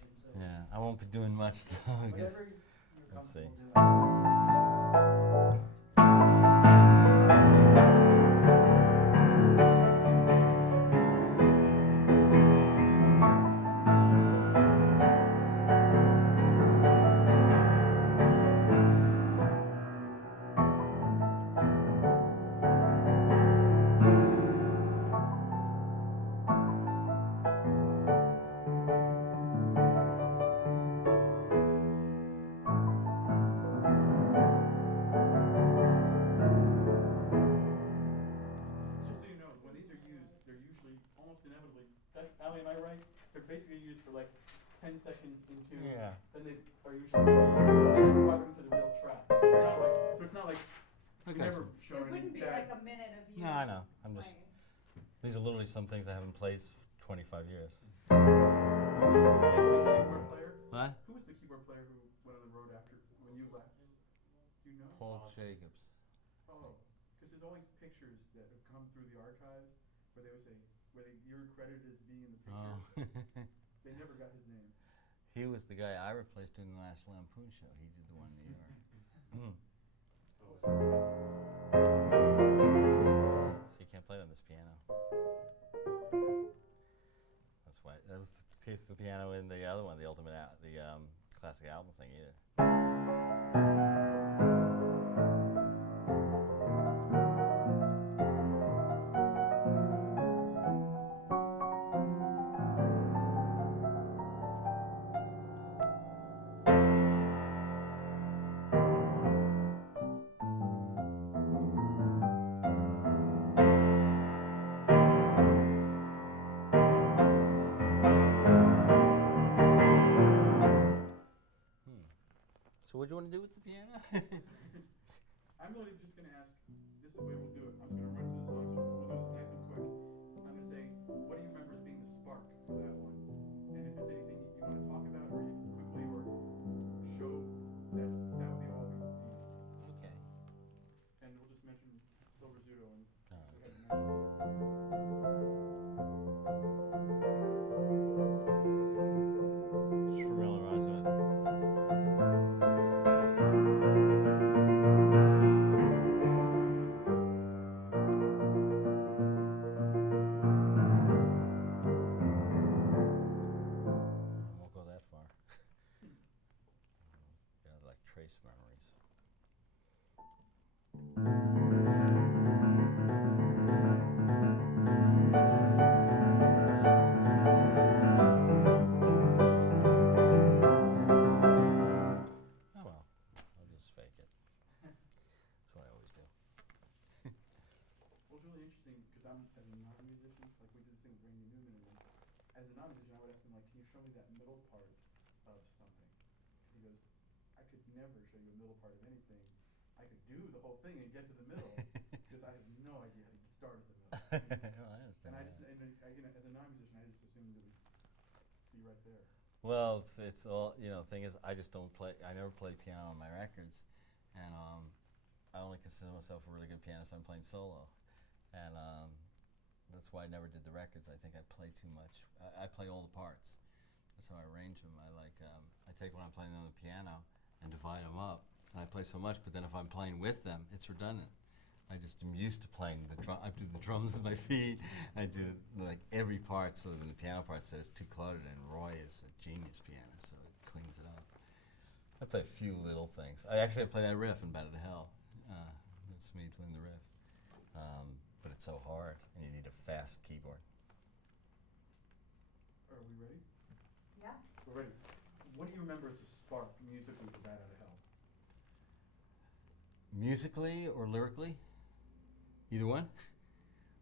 production. So Yeah, I won't be doing much though. whatever you're Let's see. comfortable doing. Just so you know, when these are used, they're usually almost inevitably. Ali, am I right? They're basically used for like 10 seconds into. Yeah. Then they are usually brought into the real track. Not like, so it's not like we Okay. never show It any wouldn't be bad. like a minute of you. No, I know. I'm just. playing. These are literally some things I haven't played for 25 years. Who was the keyboard player? What? Who was the keyboard player who went on the road after when you left? Do you know? Paul Jacobs. Oh, because there's always pictures that have come through the archives where they would say you're credited as being in the picture. Oh. They never got his name. He was the guy I replaced during the National Lampoon show. He did the one in New York. So you can't play it on this piano. That's why that was the case of the piano in the other one, the classic album thing either. So what do you want to do with the piano? I'm really just going to ask, this is the way we'll do it. I'm just going to run through the song, so we'll do this nice and quick. I'm going to say, what do you remember as being the spark for that one? And if it's anything you want to talk about or you quickly or show, that would be all we need. Okay. And we'll just mention Phil Rizzuto and All go right. ahead and mention. Just familiarize with. I won't go that far. Yeah, like trace memories. Oh well, I'll just fake it. That's what I always do. Well, it's really interesting because I'm, as a non-musician, like we did this thing with Randy Newman, and as a non-musician, I would ask him, like, can you show me that middle part of something? He goes, I could never show you a middle part of anything. I could do the whole thing and get to the middle because I have no idea how to start at the middle. Well, I understand And I that. just, as a non-musician, I just assumed it would be right there. Well, it's all, the thing is, I just don't play, I never played piano on my records, and I only consider myself a really good pianist when I'm playing solo, and that's why I never did the records. I think I play too much. I play all the parts. That's how I arrange them. I take what I'm playing on the piano and divide them up, and I play so much, but then if I'm playing with them, it's redundant. I just am used to playing the drum. I do the drums with my feet. I do like every part, so when the piano part says too cluttered, and Roy is a genius pianist, so it cleans it up. I play a few little things. I play that riff in Battle to Hell. That's me playing the riff. But it's so hard, and you need a fast keyboard. Are we ready? Yeah. We're ready. What do you remember as a spark musically for Bat Out of Hell? Musically or lyrically? Either one?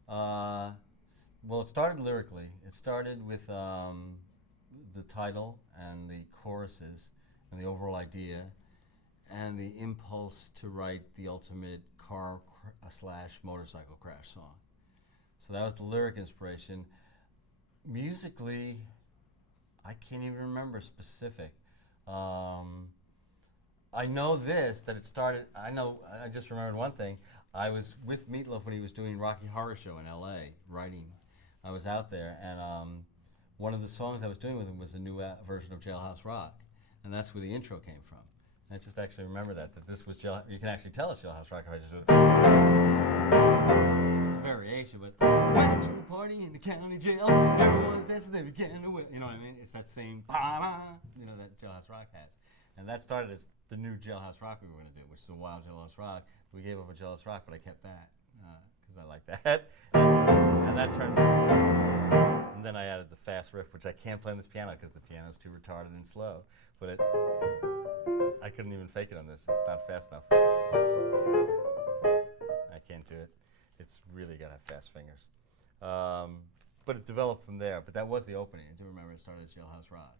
Well, it started lyrically. It started with the title and the choruses and the overall idea and the impulse to write the ultimate car/motorcycle crash song. So that was the lyric inspiration. Musically, I can't even remember specific. I know that it started, I just remembered one thing. I was with Meatloaf when he was doing Rocky Horror Show in LA, writing. I was out there, and one of the songs I was doing with him was a new version of Jailhouse Rock, and that's where the intro came from. I just actually remember that this was you can actually tell it's Jailhouse Rock if I just do it. It's a variation, but when the two party in the county jail, everyone's dancing, they began to win. You know what I mean? It's that same you know, that Jailhouse Rock has. And that started as the new Jailhouse Rock we were going to do, which is a wild Jailhouse Rock. We gave up a Jailhouse Rock, but I kept that because I like that. And that turned. And then I added the fast riff, which I can't play on this piano because the piano's too retarded and slow. But I couldn't even fake it on this. It's not fast enough. I can't do it. It's really got to have fast fingers. But it developed from there. But that was the opening. I do remember it started as Jailhouse Rock.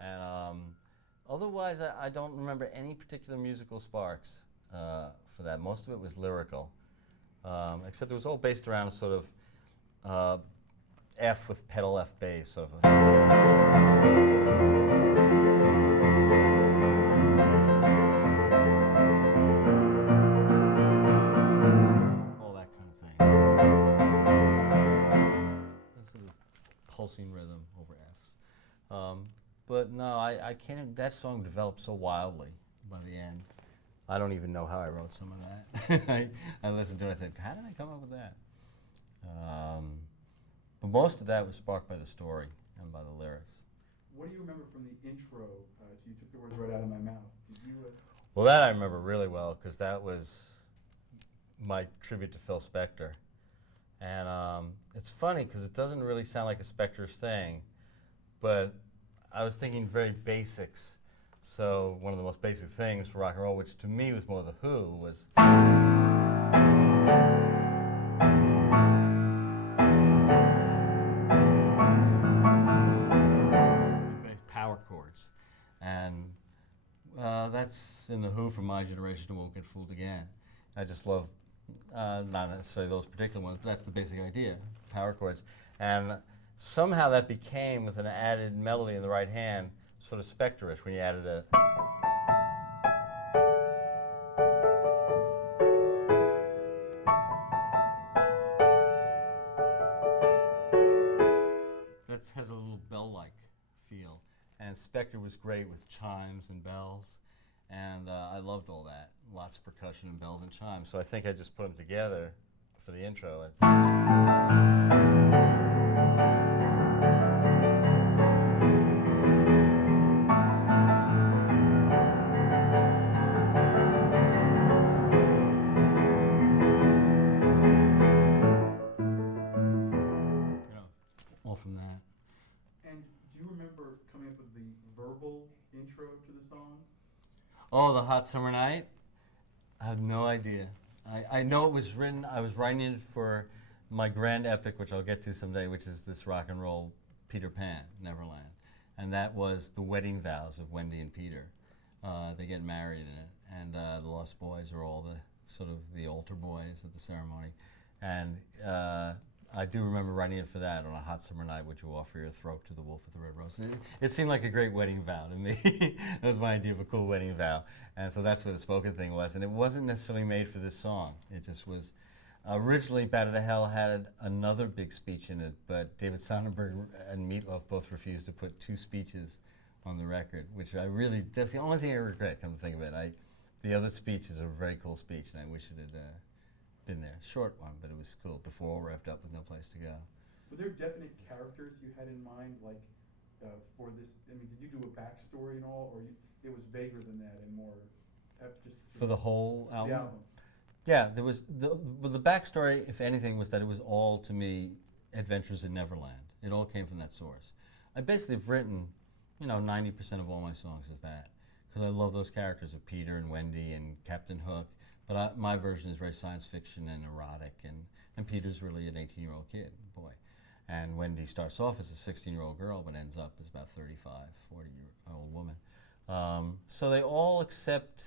And otherwise, I don't remember any particular musical sparks for that. Most of it was lyrical. Except it was all based around a sort of F with pedal F bass, sort of. All that kind of thing. That sort of pulsing rhythm over Fs. But no, I can't. That song developed so wildly by the end. I don't even know how I wrote some of that. I listened to it and I said, how did I come up with that? But most of that was sparked by the story and by the lyrics. What do you remember from the intro? You took the words right out of my mouth. Did you? Well, that I remember really well because that was my tribute to Phil Spector. And it's funny because it doesn't really sound like a Spector's thing, but I was thinking very basics. So one of the most basic things for rock and roll, which to me was more The Who, was power chords. And that's in The Who from my generation and Won't Get Fooled Again. I just love, not necessarily those particular ones, but that's the basic idea, power chords. And somehow that became, with an added melody in the right hand, sort of Spectorish when you added a. That has a little bell-like feel. And Spector was great with chimes and bells. And I loved all that. Lots of percussion and bells and chimes. So I think I just put them together for the intro. All from that. And do you remember coming up with the verbal intro to the song? Oh, The Hot Summer Night? I have no idea. I know it was written, I was writing it for my grand epic, which I'll get to someday, which is this rock and roll Peter Pan, Neverland. And that was the wedding vows of Wendy and Peter. They get married in it. And the Lost Boys are all the sort of the altar boys at the ceremony. And I do remember writing it for that. On a hot summer night, would you offer your throat to the wolf with the red rose? It seemed like a great wedding vow to me. That was my idea of a cool wedding vow. And so that's what the spoken thing was. And it wasn't necessarily made for this song. It just was. Originally, Batted to Hell had another big speech in it, but David Sonnenberg and Meatloaf both refused to put 2 speeches on the record, which I really, that's the only thing I regret, come to think of it. The other speech is a very cool speech, and I wish it had been there. Short one, but it was cool, before all wrapped up with no place to go. Were there definite characters you had in mind, like, for this? I mean, did you do a backstory and all, or it was vaguer than that and more just for the whole album? The album. Yeah, there was the backstory, if anything, was that it was all, to me, Adventures in Neverland. It all came from that source. I basically have written, 90% of all my songs is that, because I love those characters of Peter and Wendy and Captain Hook. But my version is very science fiction and erotic, and Peter's really an 18-year-old kid, boy. And Wendy starts off as a 16-year-old girl, but ends up as about 35, 40-year-old woman. So they all accept.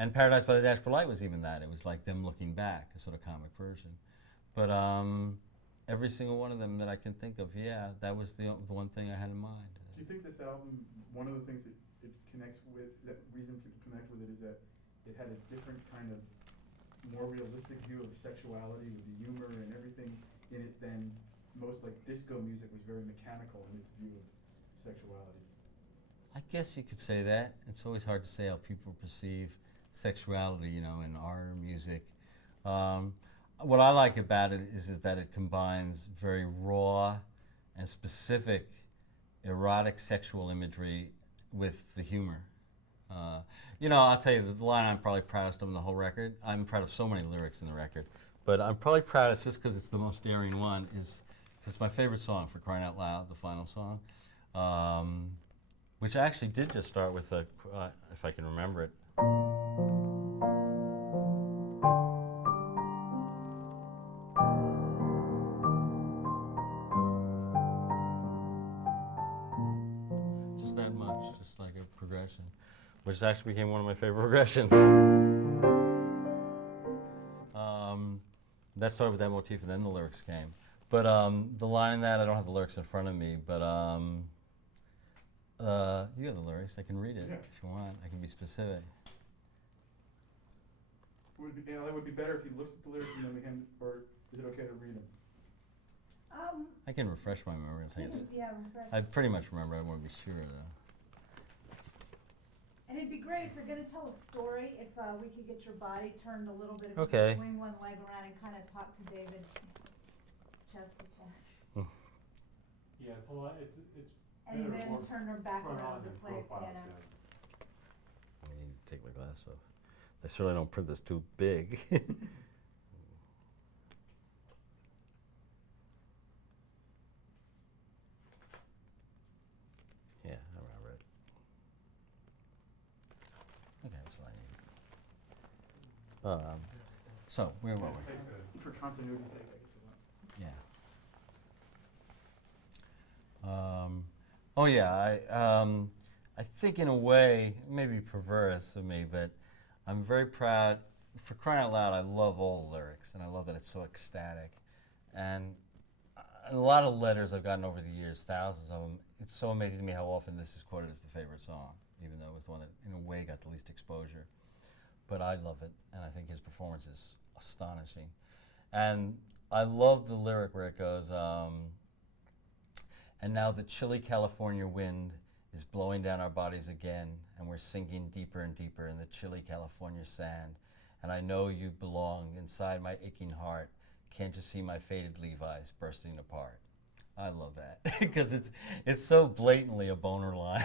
And Paradise by the Dashboard Light was even that. It was like them looking back, a sort of comic version. But every single one of them that I can think of, yeah, that was the one thing I had in mind. Do you think this album, one of the things that it connects with, that reason people connect with it, is that it had a different kind of more realistic view of sexuality with the humor and everything in it than most like disco music was very mechanical in its view of sexuality. I guess you could say that. It's always hard to say how people perceive sexuality, you know, in art or music. Um, what I like about it is that it combines very raw and specific erotic sexual imagery with the humor. Uh, you know, I'll tell you the line I'm probably proudest of in the whole record. I'm proud of so many lyrics in the record, but I'm probably proudest just because it's the most daring one. Is because it's my favorite song, for crying out loud, the final song, which I actually did just start with a, if I can remember it. Just that much, just like a progression, which actually became one of my favorite progressions. That started with that motif, and then the lyrics came. But the line in that, I don't have the lyrics in front of me, but you have the lyrics. I can read it if you want. I can be specific. It would be better if he looks at the lyrics and then we can, or is it okay to read them? I can refresh my memory. Yeah, refresh. I pretty much remember. I want to be sure, though. And it'd be great if you're going to tell a story, if we could get your body turned a little bit. If Okay. you could swing one leg around and kind of talk to David chest to chest. Yeah, it's a lot. It's And better then more turn her back front around on to than play profile, piano. yeah. I need to take my glass off. I certainly don't print this too big. Yeah, I remember it. Okay, that's what I need. So, where were we? Take the- For continuity's sake, I guess. Yeah. Oh yeah, I think in a way, maybe perverse of me, but I'm very proud. For crying out loud, I love all the lyrics, and I love that it's so ecstatic. And a lot of letters I've gotten over the years, thousands of them. It's so amazing to me how often this is quoted as the favorite song, even though it was the one that, in a way, got the least exposure. But I love it, and I think his performance is astonishing. And I love the lyric where it goes, and now the chilly California wind is blowing down our bodies again, and we're sinking deeper and deeper in the chilly California sand. And I know you belong inside my aching heart. Can't you see my faded Levi's bursting apart? I love that because it's so blatantly a boner line,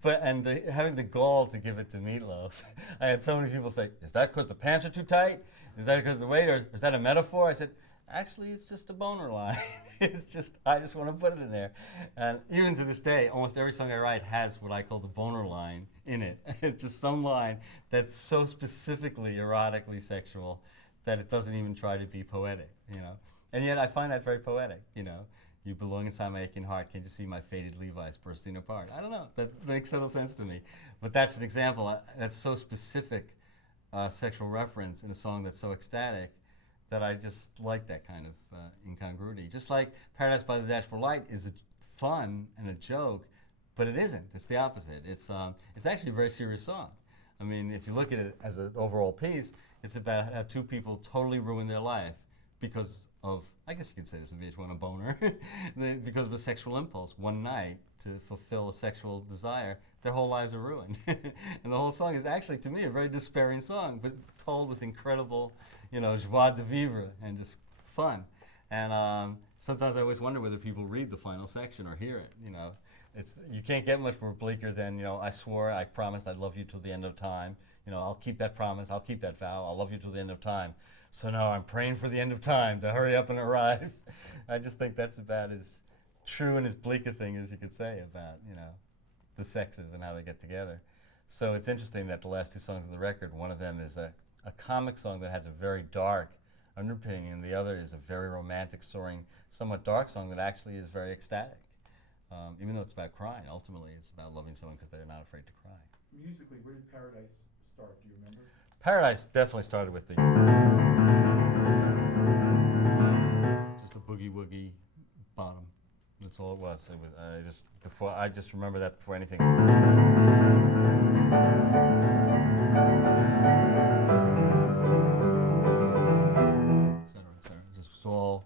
but having the gall to give it to Meatloaf. I had so many people say, "Is that because the pants are too tight? Is that because of the weight, or is that a metaphor?" I said, "Actually, it's just a boner line. It's just I just want to put it in there." And even to this day, almost every song I write has what I call the boner line in it. It's just some line that's so specifically erotically sexual that it doesn't even try to be poetic, you know. And yet I find that very poetic, you know. You belong inside my aching heart. Can't you see my faded Levi's bursting apart? I don't know. That makes little sense to me. But that's an example. That's so specific sexual reference in a song that's so ecstatic that I just like that kind of incongruity. Just like Paradise by the Dashboard Light is fun and a joke, but it isn't. It's the opposite. It's actually a very serious song. I mean, if you look at it as an overall piece, it's about how two people totally ruin their life because of, I guess you could say this in VH1, a boner, because of a sexual impulse. One night, to fulfill a sexual desire, their whole lives are ruined. And the whole song is actually, to me, a very despairing song, but told with incredible, you know, joie de vivre and just fun. And sometimes I always wonder whether people read the final section or hear it, you know. You can't get much more bleaker than, you know, I swore, I promised I'd love you till the end of time. You know, I'll keep that promise, I'll keep that vow, I'll love you till the end of time. So now I'm praying for the end of time to hurry up and arrive. I just think that's about as true and as bleak a thing as you could say about, you know, the sexes and how they get together. So it's interesting that the last two songs on the record, one of them is a comic song that has a very dark underpinning, and the other is a very romantic, soaring, somewhat dark song that actually is very ecstatic. Even though it's about crying, ultimately it's about loving someone because they're not afraid to cry. Musically, where did Paradise start? Do you remember? Paradise definitely started with the just a boogie woogie bottom. That's all it was. I just remember that before anything. Et cetera, et cetera. Just all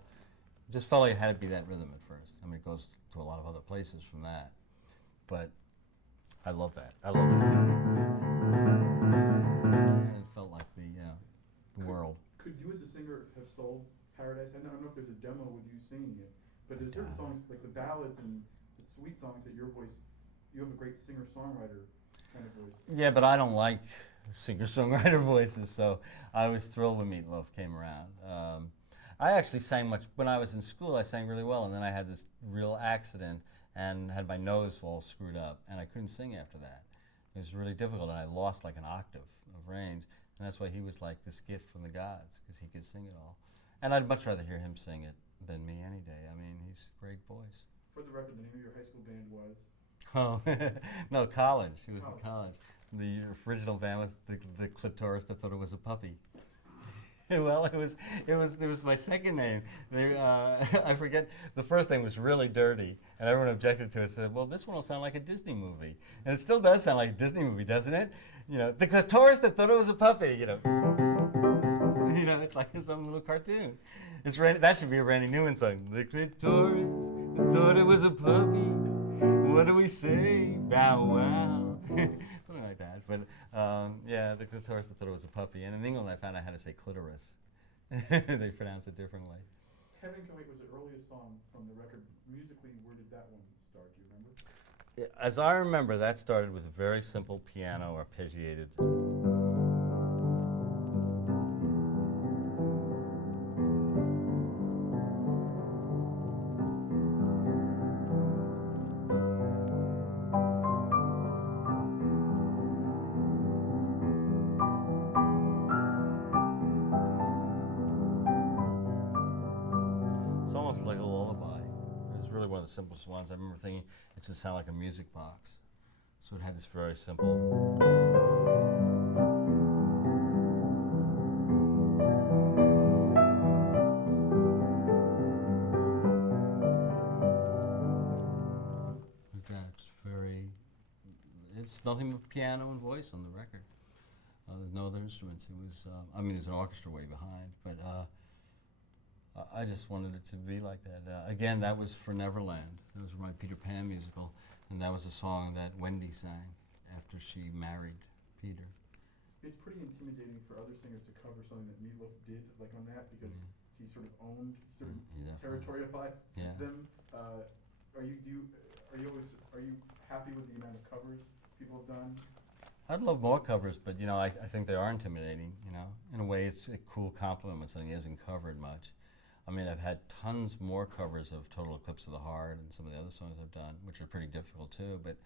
Just felt like it had to be that rhythm at first. I mean, it goes to a lot of other places from that, but I love that. I love it. And it felt like the world. Could you as a singer have sold Paradise? I don't know if there's a demo with you singing it, but there's certain songs, like the ballads and the sweet songs that your voice, you have a great singer-songwriter kind of voice. Yeah, but I don't like singer-songwriter voices, so I was thrilled when Meatloaf came around. I actually sang much, when I was in school I sang really well, and then I had this real accident and had my nose all screwed up, and I couldn't sing after that. It was really difficult, and I lost like an octave of range, and that's why he was like this gift from the gods, because he could sing it all. And I'd much rather hear him sing it than me any day. I mean, he's a great voice. For the record, the name of your high school band was? Oh, no, college. He was in college. The original band was the Clitoris that thought it was a puppy. Well, it was my second name. I forget, the first name was really dirty, and everyone objected to it. Said, "Well, this one will sound like a Disney movie," and it still does sound like a Disney movie, doesn't it? You know, the Clitoris that thought it was a puppy. You know, it's like some little cartoon. That should be a Randy Newman song. The Clitoris that thought it was a puppy. What do we say? Bow wow. Something like that. But yeah, the Clitoris that thought it was a puppy. And in England, I found I had to say clitoris. They pronounce it differently. Heaven Can Wait was the earliest song from the record. Musically, where did that one start? Do you remember? As I remember, that started with a very simple piano arpeggiated. It's almost like a lullaby. It was really one of the simplest ones. I remember thinking it should sound like a music box. So it had this very simple. It's nothing but piano and voice on the record. There's no other instruments. It was, I mean, there's an orchestra way behind, but I just wanted it to be like that. Again, that was for Neverland. That was my Peter Pan musical, and that was a song that Wendy sang after she married Peter. It's pretty intimidating for other singers to cover something that Meatloaf did, like on that, because he sort of owned, territorialized them. Are you happy with the amount of covers people have done? I'd love more covers, but you know, I think they are intimidating. You know, in a way, it's a cool compliment when something isn't covered much. I mean, I've had tons more covers of Total Eclipse of the Heart and some of the other songs I've done, which are pretty difficult too. But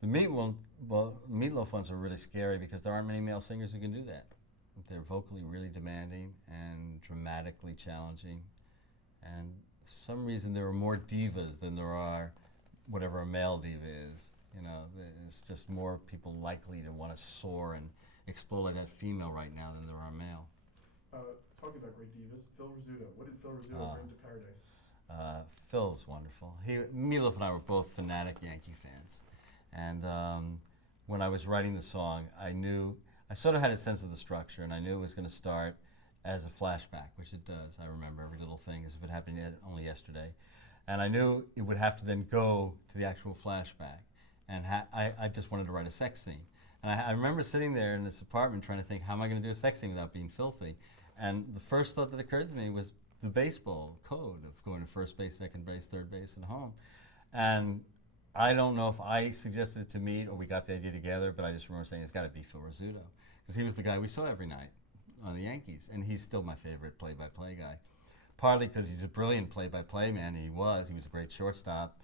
the Meatloaf ones are really scary because there aren't many male singers who can do that. They're vocally really demanding and dramatically challenging, and for some reason there are more divas than there are whatever a male diva is. You know, there's just more people likely to want to soar and explode like that female right now than there are male. Talking about great divas, Phil Rizzuto. What did Phil Rizzuto bring to Paradise? Phil's wonderful. Meatloaf and I were both fanatic Yankee fans. And when I was writing the song, I sort of had a sense of the structure, and I knew it was going to start as a flashback, which it does. I remember every little thing as if it happened only yesterday. And I knew it would have to then go to the actual flashback. And I just wanted to write a sex scene. And I remember sitting there in this apartment trying to think, how am I going to do a sex scene without being filthy? And the first thought that occurred to me was the baseball code of going to first base, second base, third base, and home. And I don't know if I suggested it to Meat or we got the idea together, but I just remember saying it's got to be Phil Rizzuto, because he was the guy we saw every night on the Yankees, and he's still my favorite play-by-play guy. Partly because he's a brilliant play-by-play man, and he was a great shortstop,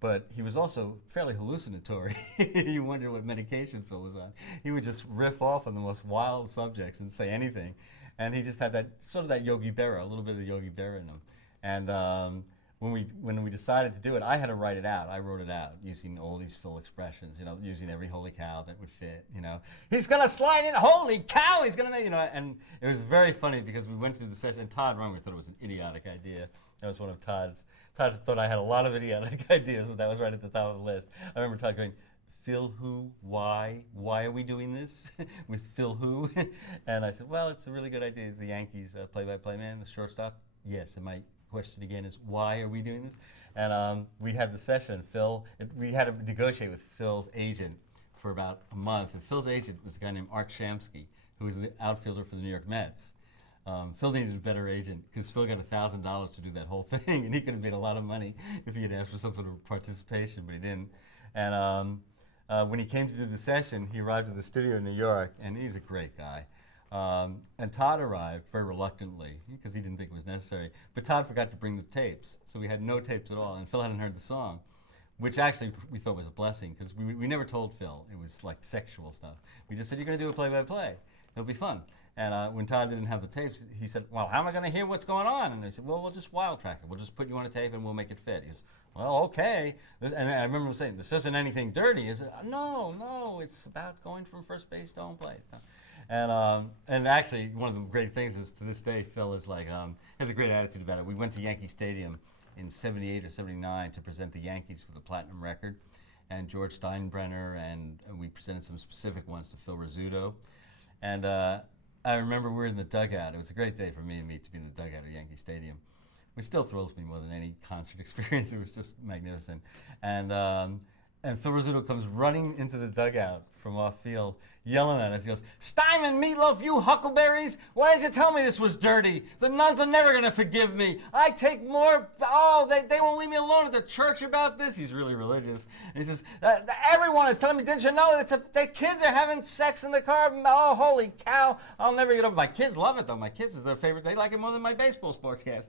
but he was also fairly hallucinatory. You wondered what medication Phil was on. He would just riff off on the most wild subjects and say anything, and he just had that sort of that Yogi Berra, a little bit of the Yogi Berra in him. And when we decided to do it, I had to write it out. I wrote it out using all these Phil expressions, you know, using every holy cow that would fit, you know. He's gonna slide in, holy cow, he's gonna make, you know, and it was very funny because we went to the session, and Todd Rundgren thought it was an idiotic idea. That was one of Todd thought I had a lot of idiotic ideas, and that was right at the top of the list. I remember Todd going, Phil who, why are we doing this with Phil who? And I said, well, it's a really good idea. The Yankees play-by-play man, the shortstop. Yes, it might question again is, why are we doing this? And we had the session. We had to negotiate with Phil's agent for about a month. And Phil's agent was a guy named Art Shamsky, who was the outfielder for the New York Mets. Phil needed a better agent because Phil got $1,000 to do that whole thing, and he could have made a lot of money if he had asked for some sort of participation, but he didn't. And when he came to do the session, he arrived at the studio in New York, and he's a great guy. And Todd arrived very reluctantly because he didn't think it was necessary. But Todd forgot to bring the tapes, so we had no tapes at all, and Phil hadn't heard the song, which actually we thought was a blessing because we never told Phil it was like sexual stuff. We just said, you're going to do a play-by-play. It'll be fun. And when Todd didn't have the tapes, he said, well, how am I going to hear what's going on? And I said, well, we'll just wild track it. We'll just put you on a tape and we'll make it fit. He said, well, okay. And I remember him saying, this isn't anything dirty, is it? No, it's about going from first base to home plate. And actually, one of the great things is, to this day, Phil is like, has a great attitude about it. We went to Yankee Stadium in '78 or '79 to present the Yankees with a platinum record. And George Steinbrenner, and we presented some specific ones to Phil Rizzuto. And I remember we were in the dugout. It was a great day for me and me to be in the dugout at Yankee Stadium, which still thrills me more than any concert experience. It was just magnificent. And Phil Rizzuto comes running into the dugout from off field, yelling at us. He goes, Steinman, Meatloaf, you huckleberries! Why didn't you tell me this was dirty? The nuns are never going to forgive me. I take more, they won't leave me alone at the church about this. He's really religious. And he says, everyone is telling me, didn't you know the kids are having sex in the car? Oh, holy cow, I'll never get over it. My kids love it, though. My kids is their favorite. They like it more than my baseball sportscast.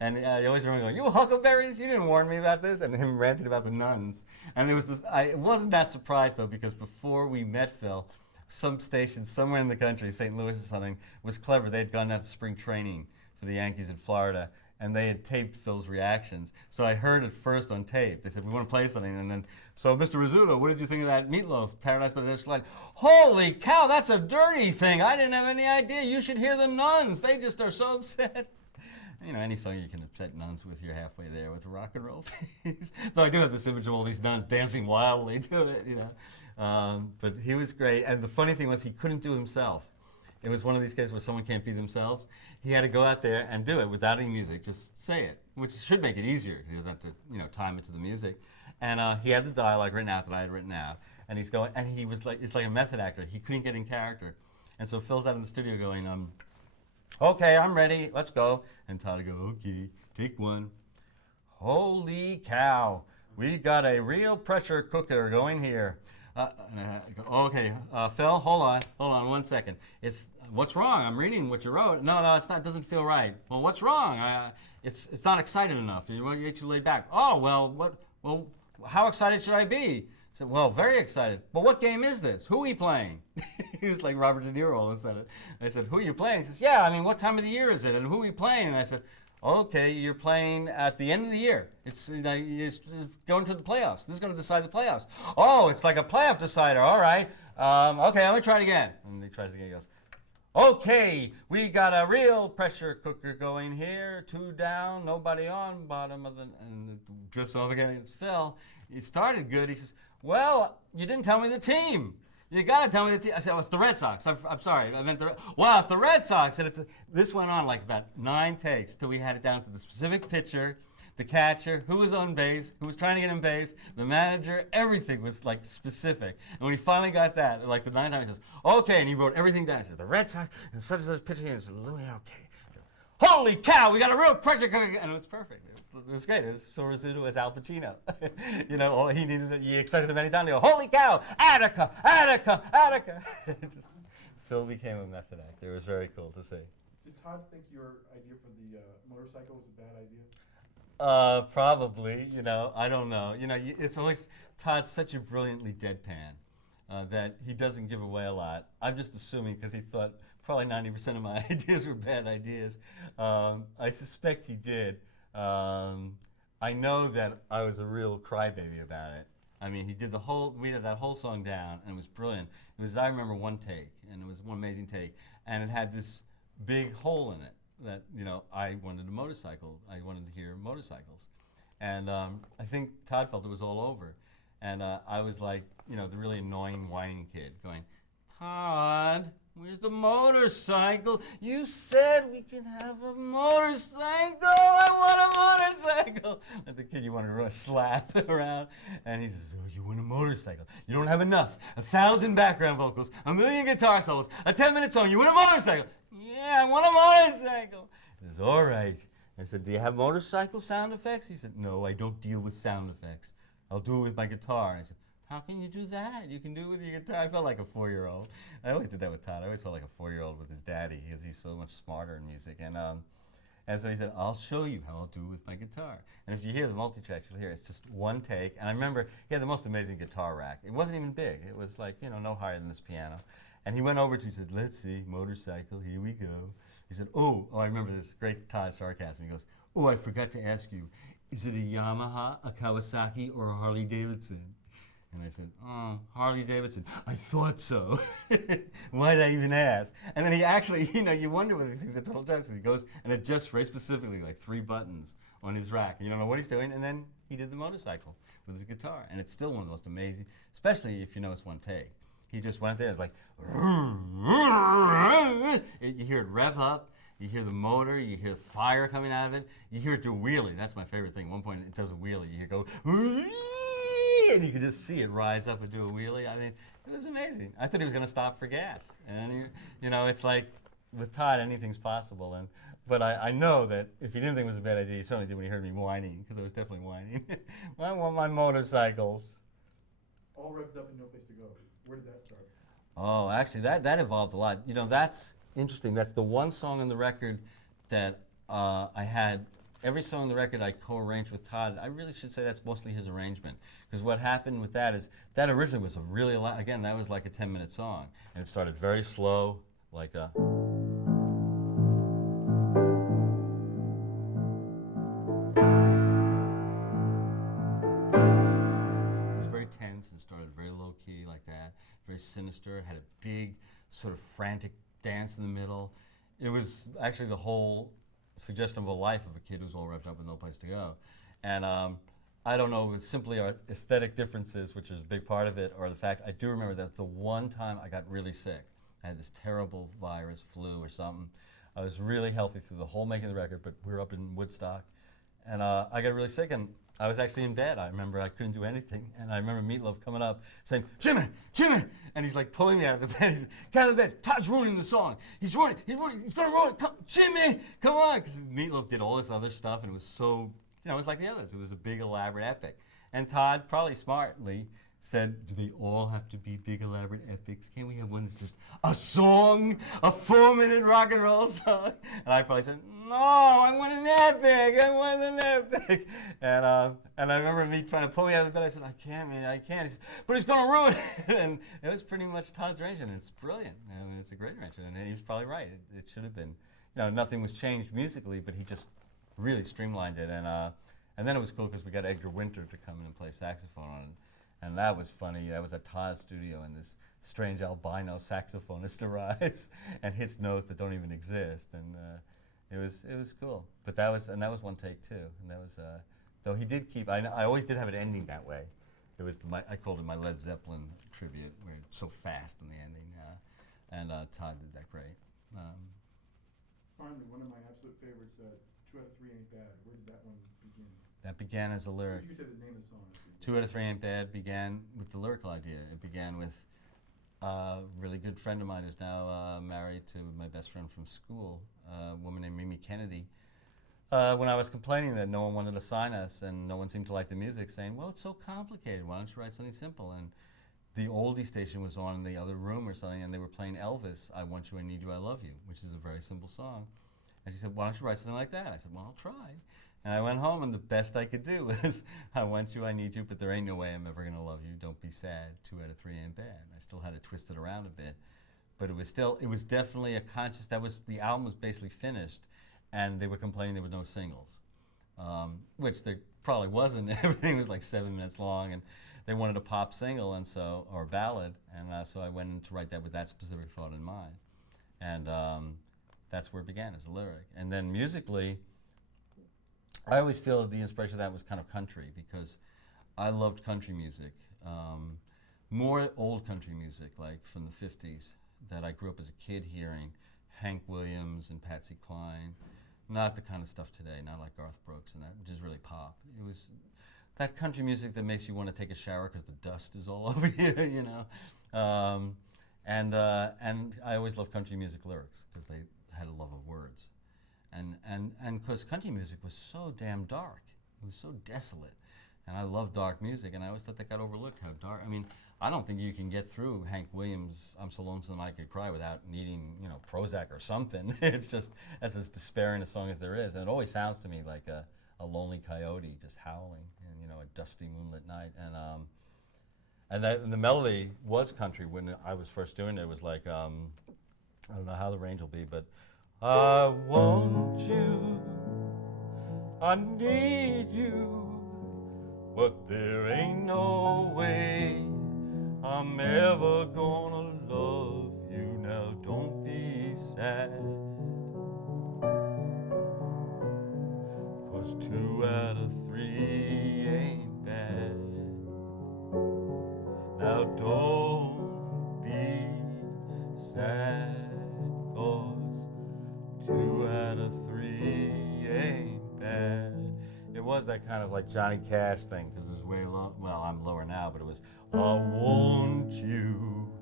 And you always remember going, you huckleberries, you didn't warn me about this. And him ranting about the nuns. And it was I wasn't that surprised, though, because before we met Phil, some station somewhere in the country, St. Louis or something, was clever. They had gone out to spring training for the Yankees in Florida, and they had taped Phil's reactions. So I heard it first on tape. They said, we want to play something. And then, so Mr. Rizzuto, what did you think of that Meatloaf, Paradise by the Dashboard? Holy cow, that's a dirty thing. I didn't have any idea. You should hear the nuns. They just are so upset. You know, any song you can upset nuns with, you're halfway there with rock and roll things. Though I do have this image of all these nuns dancing wildly to it, you know. But he was great. And the funny thing was, he couldn't do himself. It was one of these cases where someone can't be themselves. He had to go out there and do it without any music, just say it, which should make it easier. He doesn't have to, you know, time it to the music. And he had the dialogue written out that I had written out. And he's going, and he was like, it's like a method actor. He couldn't get in character. And so Phil's out in the studio going, okay, I'm ready, let's go. And Todd would go, okay, take one. Holy cow, we got a real pressure cooker going here. And I go, okay, Phil, hold on 1 second. What's wrong? I'm reading what you wrote. No, it's not, it doesn't feel right. Well, what's wrong? It's not excited enough. You get too laid back. Oh, well, how excited should I be? I said, well, very excited. But what game is this? Who are we playing? He was like Robert De Niro all of a sudden. I said, who are you playing? He says, yeah, I mean, what time of the year is it? And who are we playing? And I said, okay, you're playing at the end of the year. It's going to the playoffs. This is going to decide the playoffs. Oh, it's like a playoff decider. All right. Okay, let me try it again. And he tries again. He goes, okay, we got a real pressure cooker going here. 2 down, nobody on, bottom of the... And it drifts off again. It's Phil. He started good. He says, well, you didn't tell me the team. You got to tell me the team. I said, oh, it's the Red Sox. I'm sorry. I meant well, it's the Red Sox. And this went on like about 9 takes till we had it down to the specific pitcher, the catcher, who was on base, who was trying to get on base, the manager, everything was like specific. And when he finally got that, like the 9th time, he says, okay, and he wrote everything down. He says, the Red Sox, and such and such pitcher, and he said, okay. Holy cow, we got a real pressure cooker. And it was perfect. It was great. It was Phil Rizzuto as Al Pacino. You know, all he needed, you expected him any time to go, holy cow, Attica, Attica, Attica. Phil became a method actor. It was very cool to see. Did Todd think your idea for the motorcycle was a bad idea? Probably, you know, I don't know. You know, it's always, Todd's such a brilliantly deadpan that he doesn't give away a lot. I'm just assuming because he thought probably 90% of my ideas were bad ideas. I suspect he did. I know that I was a real crybaby about it. I mean, we had that whole song down, and it was brilliant. It was, I remember one take, and it was one amazing take, and it had this big hole in it that, you know, I wanted a motorcycle. I wanted to hear motorcycles. And I think Todd felt it was all over. And I was like, you know, the really annoying, whining kid going, Todd, Where's the motorcycle? You said we can have a motorcycle. I want a motorcycle. Like the kid you want to run a slap around. And he says, oh, you want a motorcycle. You don't have enough. 1,000 background vocals, 1,000,000 guitar solos, a 10-minute song. You want a motorcycle? Yeah, I want a motorcycle. He says, all right. I said, do you have motorcycle sound effects? He said, no, I don't deal with sound effects. I'll do it with my guitar. And I said, how can you do that? You can do it with your guitar. I felt like a 4-year-old. I always did that with Todd. I always felt like a 4-year-old with his daddy because he's so much smarter in music. And so he said, I'll show you how I'll do it with my guitar. And if you hear the multi-tracks, you'll hear it's just one take. And I remember he had the most amazing guitar rack. It wasn't even big. It was like, no higher than this piano. And he went over to, he said, let's see, motorcycle, here we go. He said, oh, I remember this great Todd sarcasm. He goes, oh, I forgot to ask you, is it a Yamaha, a Kawasaki, or a Harley Davidson? And I said, oh, Harley Davidson. I thought so. Why did I even ask? And then he actually, you wonder whether he thinks a total test. He goes and adjusts very specifically, like 3 buttons on his rack. And you don't know what he's doing. And then he did the motorcycle with his guitar. And it's still one of the most amazing, especially if you know it's one take. He just went there. It's like, you hear it rev up. You hear the motor. You hear fire coming out of it. You hear it do a wheelie. That's my favorite thing. At one point, it does a wheelie. You hear it go, and you could just see it rise up and do a wheelie. I mean, it was amazing. I thought he was going to stop for gas. And, it's like, with Todd, anything's possible. But I know that if he didn't think it was a bad idea, he certainly did when he heard me whining, because I was definitely whining. I want my motorcycles. All revved up and no place to go. Where did that start? Oh, actually, that evolved a lot. That's interesting. That's the one song on the record that I had. Every song on the record I co-arranged with Todd. I really should say that's mostly his arrangement. Because what happened with that is, that originally was again, that was like a 10-minute song. And it started very slow, like a... It was very tense and started very low-key like that, very sinister. It had a big, sort of frantic dance in the middle. It was actually the whole suggestion of a life of a kid who's all revved up with no place to go. And I don't know if it's simply our aesthetic differences, which is a big part of it, or the fact I do remember that's the one time I got really sick. I had this terrible virus, flu or something. I was really healthy through the whole making of the record, but we were up in Woodstock. And I got really sick, and I was actually in bed. I remember I couldn't do anything. And I remember Meatloaf coming up saying, Jimmy, Jimmy! And he's like pulling me out of the bed. He's like, get out of the bed. Todd's ruining the song. He's going to ruin it. Come, Jimmy, come on. Because Meatloaf did all this other stuff, and it was so, it was like the others. It was a big, elaborate epic. And Todd, probably smartly, said, do they all have to be big, elaborate epics? Can't we have one that's just a song, a 4-minute rock and roll song? And I probably said, no, I want an epic, I want an epic. And I remember me trying to pull me out of the bed. I said, I can't, man, I can't. He said, but it's going to ruin it. And it was pretty much Todd's arrangement. It's brilliant. I mean, it's a great arrangement. And he was probably right. It should have been, nothing was changed musically, but he just really streamlined it. And then it was cool because we got Edgar Winter to come in and play saxophone on it. And that was funny. That was at Todd's studio, and this strange albino saxophonist arrives and hits notes that don't even exist, and it was cool. But that was one take too, and that was though he did keep. I always did have it ending that way. It was I called it my Led Zeppelin tribute, where it's so fast in the ending, and Todd did that great. Finally, one of my absolute favorites, 2 out of 3 Ain't Bad. Where did that one begin? That began as a lyric. If you could say the name of the song. 2 out of 3 Ain't Bad began with the lyrical idea. It began with a really good friend of mine who's now married to my best friend from school, a woman named Mimi Kennedy. When I was complaining that no one wanted to sign us and no one seemed to like the music, saying, well, it's so complicated, why don't you write something simple? And the oldie station was on in the other room or something, and they were playing Elvis, I Want You, I Need You, I Love You, which is a very simple song. And she said, why don't you write something like that? I said, well, I'll try. And I went home, and the best I could do was, I want you, I need you, but there ain't no way I'm ever going to love you. Don't be sad. 2 out of 3 ain't bad. I still had to twist it around a bit. But it was definitely a conscious, the album was basically finished, and they were complaining there were no singles, which there probably wasn't. Everything was like 7 minutes long, and they wanted a pop single, or a ballad, and so I went in to write that with that specific thought in mind. And that's where it began, as a lyric. And then musically, I always feel that the inspiration of that was kind of country, because I loved country music, more old country music, like from the 50s. that I grew up as a kid hearing, Hank Williams and Patsy Cline, not the kind of stuff today, not like Garth Brooks and that, which is really pop. It was that country music that makes you want to take a shower because the dust is all over you, you know. And I always loved country music lyrics because they had a love of words. And because country music was so damn dark. It was so desolate. And I love dark music, and I always thought that got overlooked, how dark. I mean, I don't think you can get through Hank Williams' I'm So Lonesome I Could Cry without needing, you know, Prozac or something. It's just, that's as despairing a song as there is. And it always sounds to me like a lonely coyote just howling in, you know, a dusty moonlit night. And the melody was country when I was first doing it. It was like, I don't know how the range will be, but I want you, I need you, but there ain't no way I'm ever gonna love you. Now don't be sad, 'cause 2 out of 3 ain't bad. Now don't be sad, 'cause 2 out of 3 ain't bad. It was that kind of like Johnny Cash thing, because it was way low. Well, I'm lower now, but it was, I want you,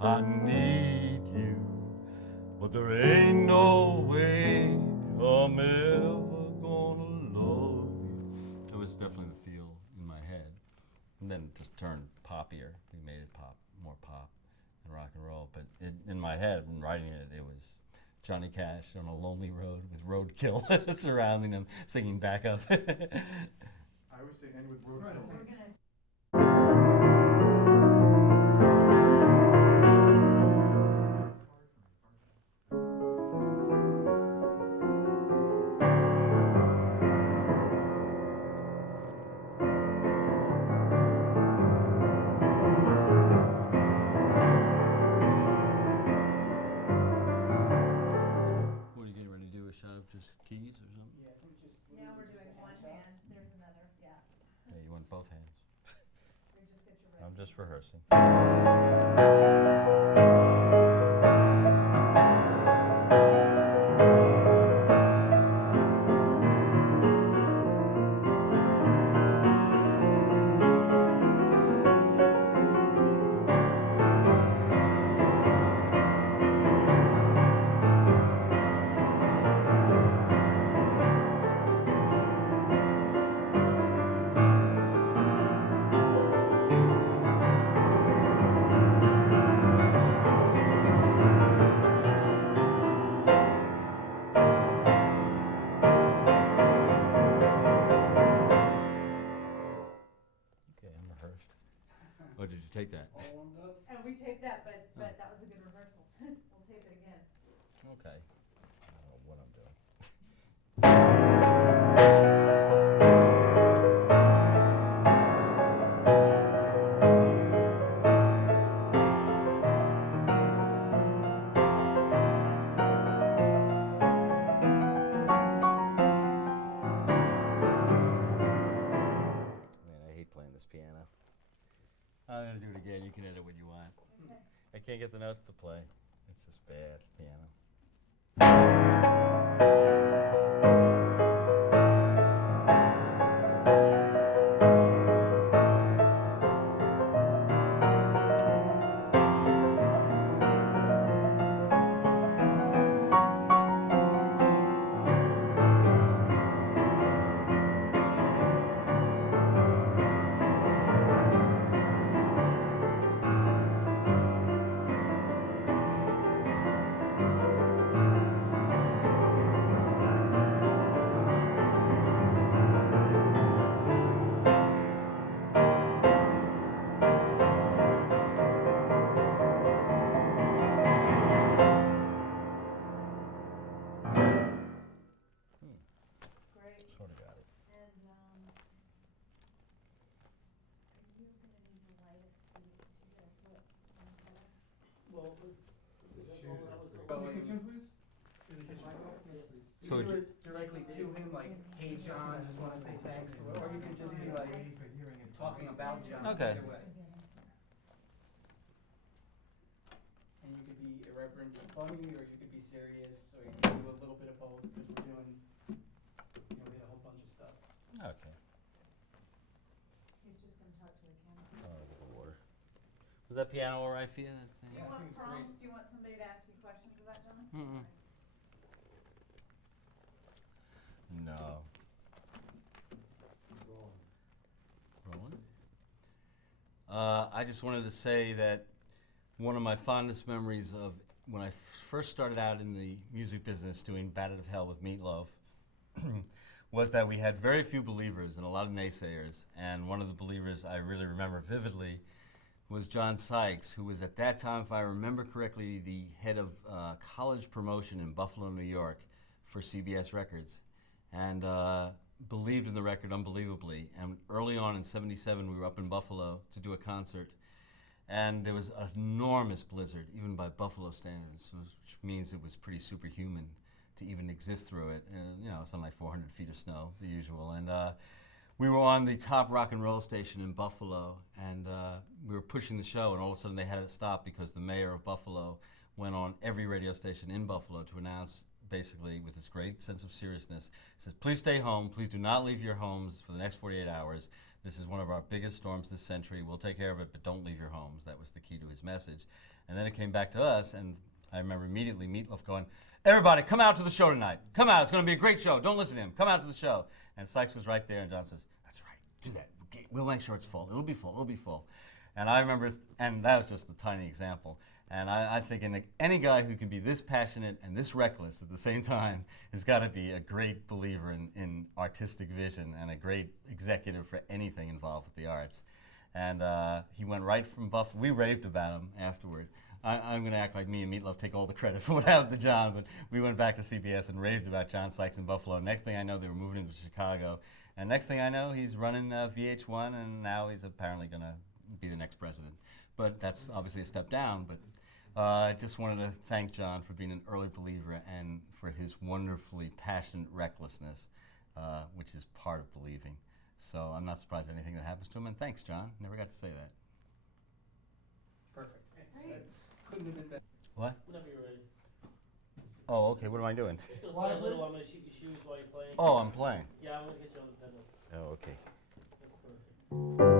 I need you, but there ain't no way I'm ever gonna love you. It was definitely the feel in my head. And then it just turned poppier. We made it pop, more pop and rock and roll. But in my head, when writing it, it was Johnny Cash on a lonely road with roadkill surrounding him, singing backup. I always say end with roadkill. We're gonna What are you getting ready to do? A shot of just keys or something? Yeah, I think just. Now we're doing one hand, there's another, yeah. Yeah, you want both hands. Or just get your I'm right. just rehearsing. Okay, I'm rehearsed. Oh, did you take that? All warmed up? And we taped that, but that was a good rehearsal. We'll tape it again. Okay. I don't know what I'm doing. Man, I hate playing this piano. I'm gonna do it again. You can edit what you want. Okay. I can't get the notes to play. It's just bad piano. Great. Sort of got it. And, are you gonna need the lightest beat, because you gotta put on color? Well, In the kitchen, please? In the kitchen. Yes, please. You So can do would it directly to him, like, hey, John, just wanna say thanks, or you could just be like, talking about John. Okay. Either way. And you could be be irreverent and funny, or you could be serious, or you could do a little bit of both, because we're doing, we had a whole bunch of stuff. Okay. He's just gonna talk to the camera. Oh, a little water. Was that piano all right for you? That thing? Do you I want think it's great. prompts? Do you want somebody to ask you questions about John? Mm-mm. No. Rolling. I just wanted to say that one of my fondest memories of when I first started out in the music business doing Batted of Hell with Meatloaf was that we had very few believers and a lot of naysayers. And one of the believers I really remember vividly was John Sykes, who was at that time, if I remember correctly, the head of college promotion in Buffalo, New York for CBS Records. And believed in the record unbelievably. And early on in '77, we were up in Buffalo to do a concert. And there was an enormous blizzard, even by Buffalo standards, which means it was pretty superhuman to even exist through it. Something like 400 feet of snow, the usual. And we were on the top rock and roll station in Buffalo, and we were pushing the show, and all of a sudden they had to stop because the mayor of Buffalo went on every radio station in Buffalo to announce, basically with this great sense of seriousness, says, please stay home, please do not leave your homes for the next 48 hours. This is one of our biggest storms this century. We'll take care of it, but don't leave your homes. That was the key to his message. And then it came back to us, and I remember immediately Meatloaf going, everybody, come out to the show tonight. Come out, it's gonna be a great show. Don't listen to him, come out to the show. And Sykes was right there, and John says, that's right, do that. We'll make sure it's full. It'll be full, it'll be full. And I remember, and that was just a tiny example. And I think any guy who can be this passionate and this reckless at the same time has got to be a great believer in artistic vision and a great executive for anything involved with the arts. And he went right from Buffalo. We raved about him afterward. I'm going to act like me and Meatloaf take all the credit for what happened to John, but we went back to CBS and raved about John Sykes in Buffalo. Next thing I know, they were moving him to Chicago. And next thing I know, he's running VH1, and now he's apparently going to be the next president. But that's obviously a step down. But I just wanted to thank John for being an early believer and for his wonderfully passionate recklessness, which is part of believing. So I'm not surprised at anything that happens to him. And thanks, John. Never got to say that. Perfect. Great. That couldn't have been better. What? Whenever you're ready. Oh, okay. What am I doing? Just gonna play a little. I'm gonna shoot your shoes while you're playing. Oh, I'm playing. Yeah, I'm gonna get you on the pedal. Oh, okay. That's perfect.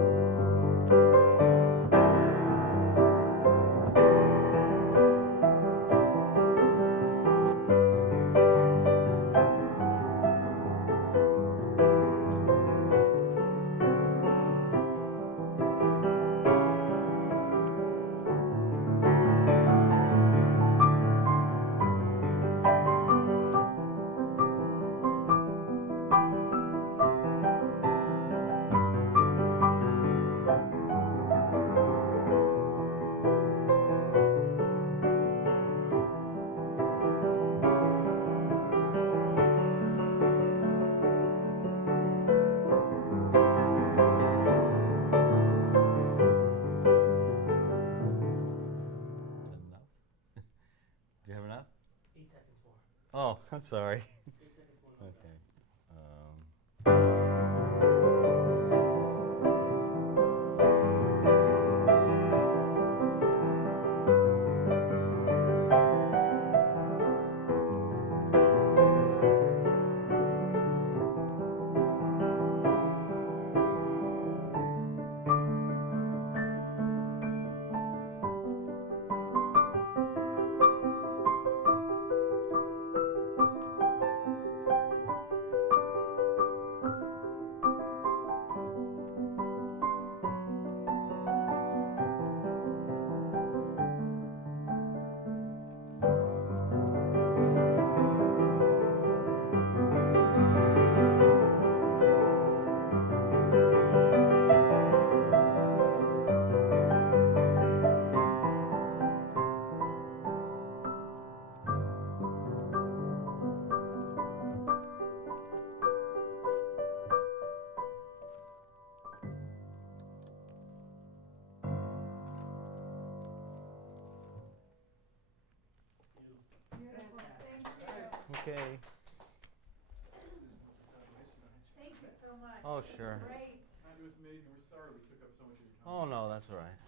Do you have enough? 8 seconds more. Oh, I'm sorry. 8 seconds more. Okay. Beautiful. Thank you. Okay. Thank you so much. Oh, sure. Great. It was amazing. We're sorry we took up so much of your time. Oh, no, that's all right.